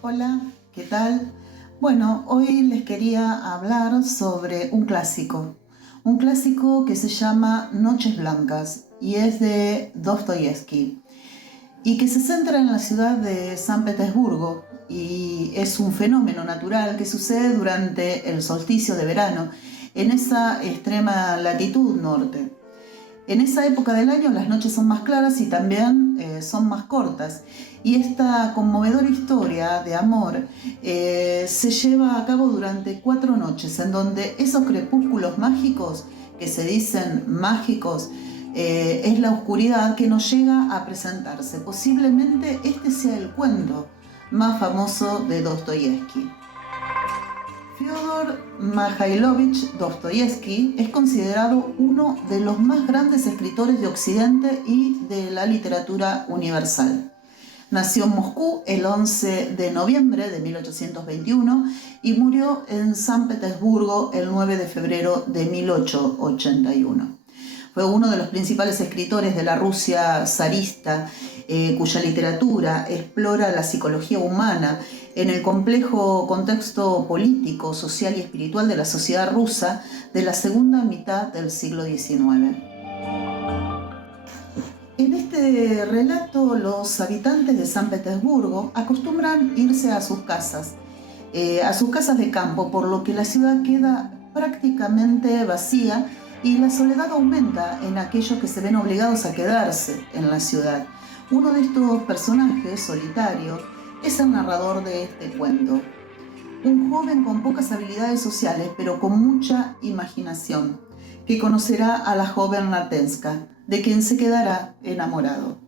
Hola, ¿qué tal? Bueno, hoy les quería hablar sobre un clásico que se llama Noches Blancas y es de Dostoyevsky y que se centra en la ciudad de San Petersburgo y es un fenómeno natural que sucede durante el solsticio de verano en esa extrema latitud norte. En esa época del año las noches son más claras y también son más cortas. Y esta conmovedora historia de amor se lleva a cabo durante 4 noches, en donde esos crepúsculos mágicos, que se dicen mágicos, es la oscuridad que nos llega a presentarse. Posiblemente este sea el cuento más famoso de Dostoyevsky. Fyodor Mikhailovich Dostoyevsky es considerado uno de los más grandes escritores de Occidente y de la literatura universal. Nació en Moscú el 11 de noviembre de 1821 y murió en San Petersburgo el 9 de febrero de 1881. Fue uno de los principales escritores de la Rusia zarista, cuya literatura explora la psicología humana en el complejo contexto político, social y espiritual de la sociedad rusa de la segunda mitad del siglo XIX. En este relato, los habitantes de San Petersburgo acostumbran irse a sus casas de campo, por lo que la ciudad queda prácticamente vacía y la soledad aumenta en aquellos que se ven obligados a quedarse en la ciudad. Uno de estos personajes solitarios es el narrador de este cuento, un joven con pocas habilidades sociales, pero con mucha imaginación, que conocerá a la joven Natenska, de quien se quedará enamorado.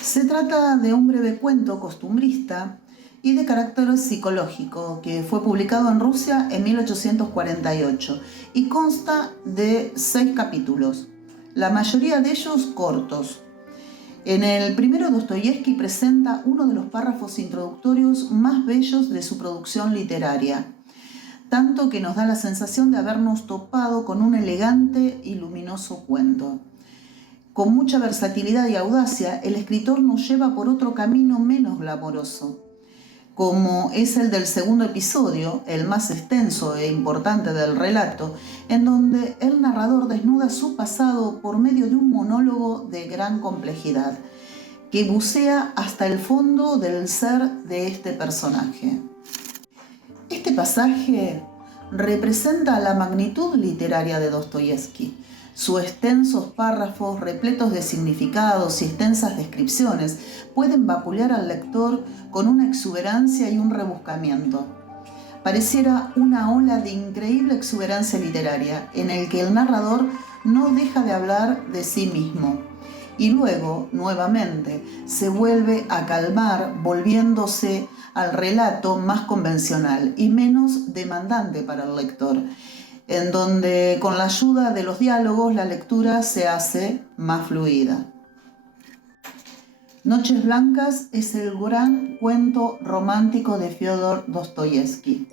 Se trata de un breve cuento costumbrista y de carácter psicológico que fue publicado en Rusia en 1848 y consta de 6 capítulos, la mayoría de ellos cortos. En el primero, Dostoyevsky presenta uno de los párrafos introductorios más bellos de su producción literaria, tanto que nos da la sensación de habernos topado con un elegante y luminoso cuento. Con mucha versatilidad y audacia, el escritor nos lleva por otro camino menos glamoroso, como es el del segundo episodio, el más extenso e importante del relato, en donde el narrador desnuda su pasado por medio de un monólogo de gran complejidad, que bucea hasta el fondo del ser de este personaje. Este pasaje representa la magnitud literaria de Dostoyevsky. Sus extensos párrafos, repletos de significados y extensas descripciones, pueden vapulear al lector con una exuberancia y un rebuscamiento. Pareciera una ola de increíble exuberancia literaria, en el que el narrador no deja de hablar de sí mismo. Y luego, nuevamente, se vuelve a calmar, volviéndose al relato más convencional y menos demandante para el lector, en donde con la ayuda de los diálogos la lectura se hace más fluida. Noches Blancas es el gran cuento romántico de Fyodor Dostoyevsky.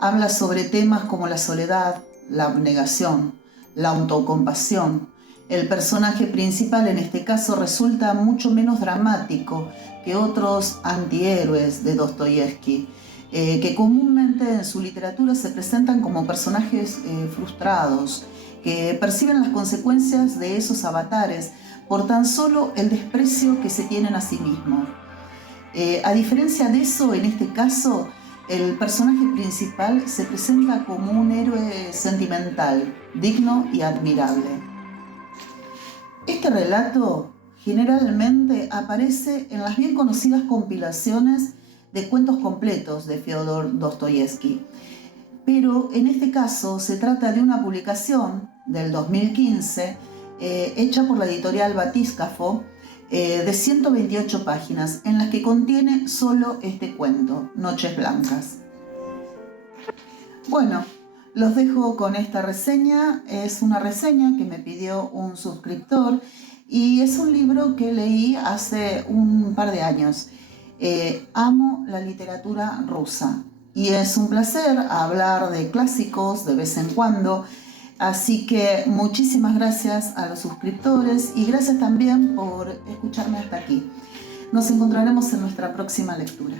Habla sobre temas como la soledad, la abnegación, la autocompasión. El personaje principal en este caso resulta mucho menos dramático que otros antihéroes de Dostoyevsky, que comúnmente en su literatura se presentan como personajes frustrados, que perciben las consecuencias de esos avatares por tan solo el desprecio que se tienen a sí mismos. A diferencia de eso, en este caso, el personaje principal se presenta como un héroe sentimental, digno y admirable. Este relato generalmente aparece en las bien conocidas compilaciones de cuentos completos de Fyodor Dostoyevsky, pero en este caso se trata de una publicación del 2015 hecha por la editorial Batiscafo, de 128 páginas, en las que contiene solo este cuento, Noches Blancas. Bueno, los dejo con esta reseña. Es una reseña que me pidió un suscriptor y es un libro que leí hace un par de años. Amo la literatura rusa y es un placer hablar de clásicos de vez en cuando. Así que muchísimas gracias a los suscriptores y gracias también por escucharme hasta aquí. Nos encontraremos en nuestra próxima lectura.